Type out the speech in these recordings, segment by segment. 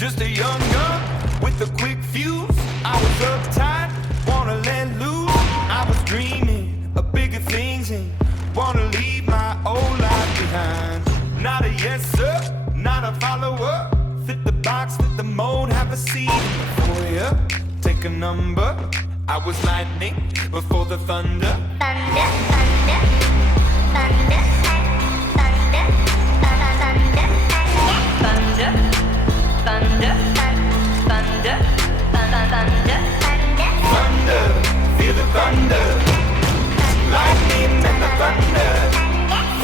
Just a young gun with a quick fuse. I was uptight, wanna let loose. I was dreaming of bigger things and wanna leave my old life behind. Not a yes sir, not a follower. Fit the box, fit the mold, have a seat for you. Take a number. I was lightning before the thunder. Thunder, thunder, thunder, thunder, thunder, thunder, thunder, thunder, thunder, thunder, feel the thunder. Lightning and the thunder.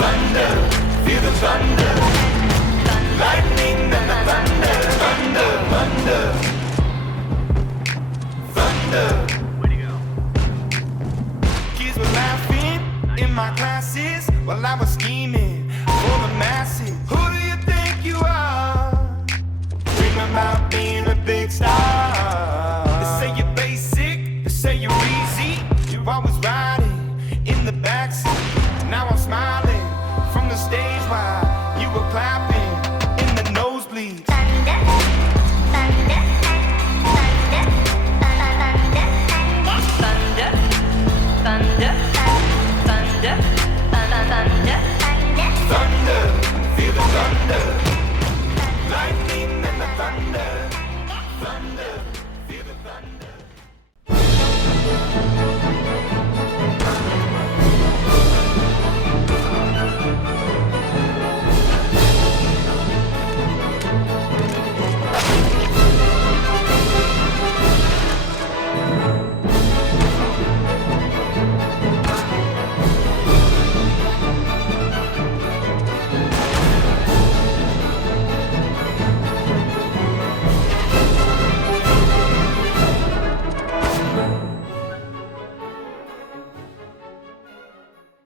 Thunder, feel the thunder. Lightning